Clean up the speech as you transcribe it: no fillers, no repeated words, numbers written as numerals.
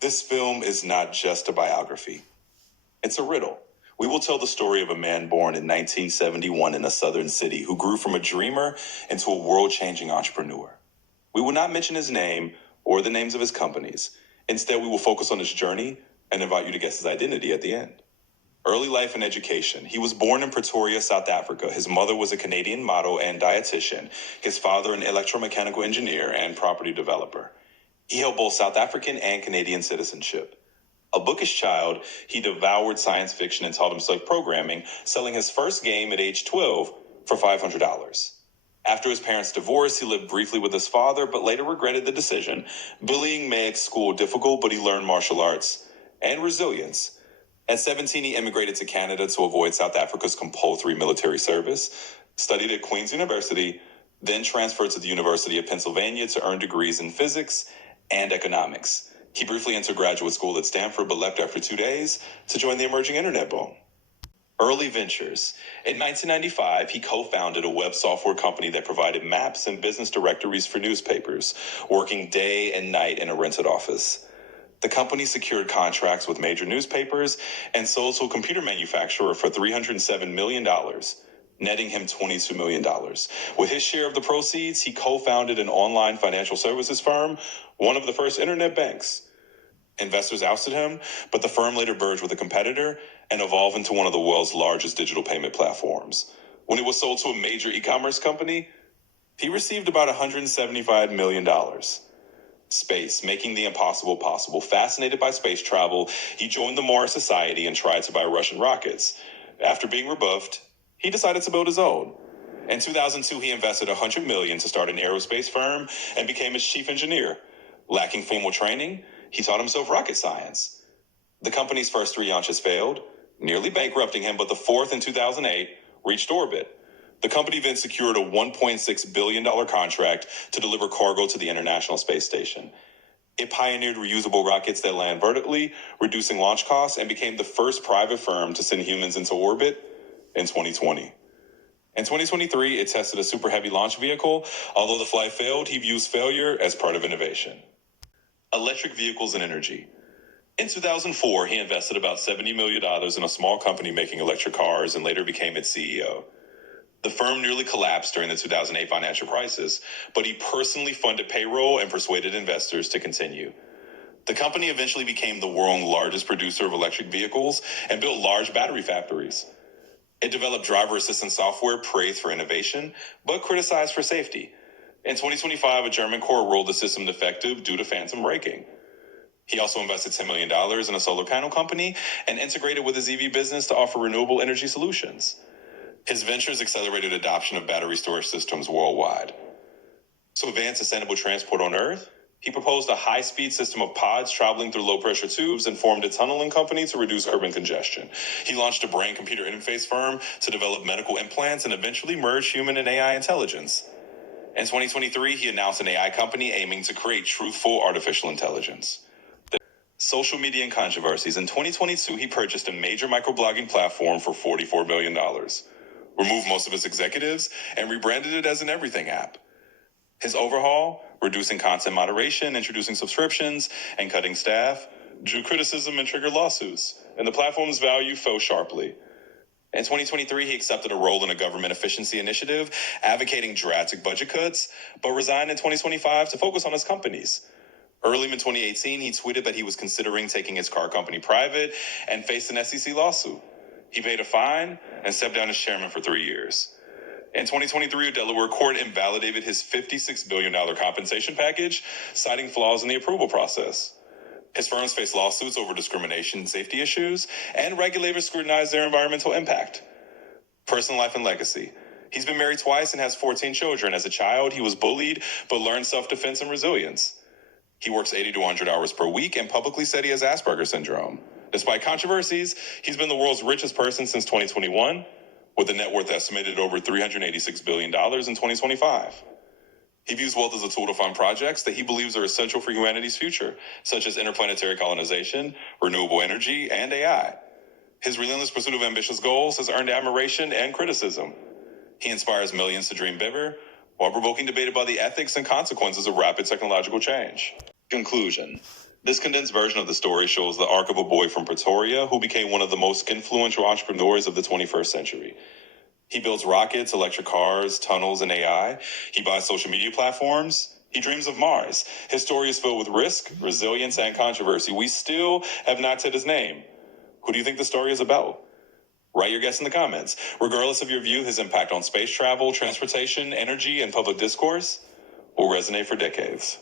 This film is not just a biography. It's a riddle. We will tell the story of a man born in 1971 in a southern city who grew from a dreamer into a world-changing entrepreneur. We will not mention his name or the names of his companies. Instead, we will focus on his journey and invite you to guess his identity at the end. Early life and education. He was born in Pretoria, South Africa. His mother was a Canadian model and dietitian. His father, an electromechanical engineer and property developer. He held both South African and Canadian citizenship. A bookish child, he devoured science fiction and taught himself programming, selling his first game at age 12 for $500. After his parents' divorce, he lived briefly with his father, but later regretted the decision. Bullying made school difficult, but he learned martial arts and resilience. At 17, he immigrated to Canada to avoid South Africa's compulsory military service, studied at Queen's University, then transferred to the University of Pennsylvania to earn degrees in physics and economics. He briefly entered graduate school at Stanford, but left after 2 days to join the emerging internet boom. Early ventures. In 1995, he co-founded a web software company that provided maps and business directories for newspapers, working day and night in a rented office. The company secured contracts with major newspapers and sold to a computer manufacturer for $307 million, netting him $22 million. With his share of the proceeds, he co-founded an online financial services firm, one of the first internet banks. Investors ousted him, but the firm later merged with a competitor and evolved into one of the world's largest digital payment platforms. When it was sold to a major e-commerce company, he received about $175 million. Space, making the impossible possible. Fascinated by space travel, he joined the Mars Society and tried to buy Russian rockets. After being rebuffed, he decided to build his own. In 2002, he invested $100 million to start an aerospace firm and became its chief engineer. Lacking formal training, he taught himself rocket science. The company's first 3 launches failed, nearly bankrupting him, but the fourth in 2008 reached orbit. The company then secured a $1.6 billion contract to deliver cargo to the International Space Station. It pioneered reusable rockets that land vertically, reducing launch costs, and became the first private firm to send humans into orbit in 2020. In 2023, it tested a super heavy launch vehicle. Although the flight failed, he views failure as part of innovation. Electric vehicles and energy. In 2004, he invested about $70 million in a small company making electric cars and later became its CEO. The firm nearly collapsed during the 2008 financial crisis, but he personally funded payroll and persuaded investors to continue. The company eventually became the world's largest producer of electric vehicles and built large battery factories. It developed driver assistance software praised for innovation, but criticized for safety. In 2025, a German court ruled the system defective due to phantom braking. He also invested $10 million in a solar panel company and integrated with his EV business to offer renewable energy solutions. His ventures accelerated adoption of battery storage systems worldwide. To advance sustainable transport on Earth, he proposed a high-speed system of pods traveling through low-pressure tubes and formed a tunneling company to reduce urban congestion. He launched a brain-computer interface firm to develop medical implants and eventually merge human and AI intelligence. In 2023, he announced an AI company aiming to create truthful artificial intelligence. Social media and controversies. In 2022, he purchased a major microblogging platform for $44 million, removed most of its executives, and rebranded it as an everything app. His overhaul, reducing content moderation, introducing subscriptions, and cutting staff, drew criticism and triggered lawsuits, and the platform's value fell sharply. In 2023, he accepted a role in a government efficiency initiative, advocating drastic budget cuts, but resigned in 2025 to focus on his companies. Early in 2018, he tweeted that he was considering taking his car company private and faced an SEC lawsuit. He paid a fine and stepped down as chairman for 3 years. In 2023, a Delaware court invalidated his $56 billion compensation package, citing flaws in the approval process. His firms face lawsuits over discrimination and safety issues, and regulators scrutinize their environmental impact. Personal life and legacy. He's been married twice and has 14 children. As a child, he was bullied, but learned self-defense and resilience. He works 80 to 100 hours per week and publicly said he has Asperger's syndrome. Despite controversies, he's been the world's richest person since 2021, with a net worth estimated at over $386 billion in 2025. He views wealth as a tool to fund projects that he believes are essential for humanity's future, such as interplanetary colonization, renewable energy, and AI. His relentless pursuit of ambitious goals has earned admiration and criticism. He inspires millions to dream bigger, while provoking debate about the ethics and consequences of rapid technological change. Conclusion. This condensed version of the story shows the arc of a boy from Pretoria who became one of the most influential entrepreneurs of the 21st century. He builds rockets, electric cars, tunnels, and AI. He buys social media platforms. He dreams of Mars. His story is filled with risk, resilience, and controversy. We still have not said his name. Who do you think the story is about? Write your guess in the comments. Regardless of your view, his impact on space travel, transportation, energy, and public discourse will resonate for decades.